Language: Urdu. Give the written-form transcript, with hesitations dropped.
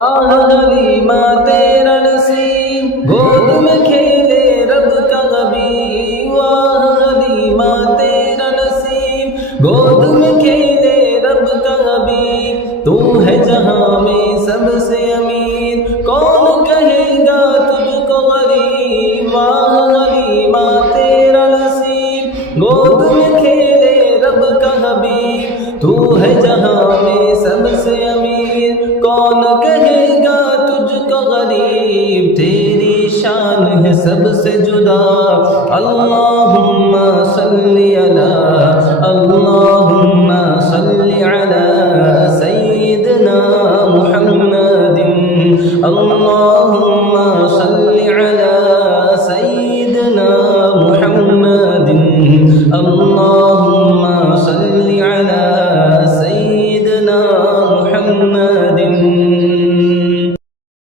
غلیمہ تیرا نصیب گود میں کھیلے رب کا غبی، واہ غلیمہ تیرا نصیب گود میں کھیلے رب کا غبی، تو ہے جہاں میں سب سے امیر، کون کہے گا تجھ کو غریب، واہ غلیمہ تیرا نصیب گود میں کھیلے رب کا حبیب، تو ہے جہاں میں سب سے امیر، کون کہے گا تجھ کو غریب، تیری شان ہے سب سے جدا، اللہم صلی علی، اللہم صلی علی سیدنا محمد، اللہم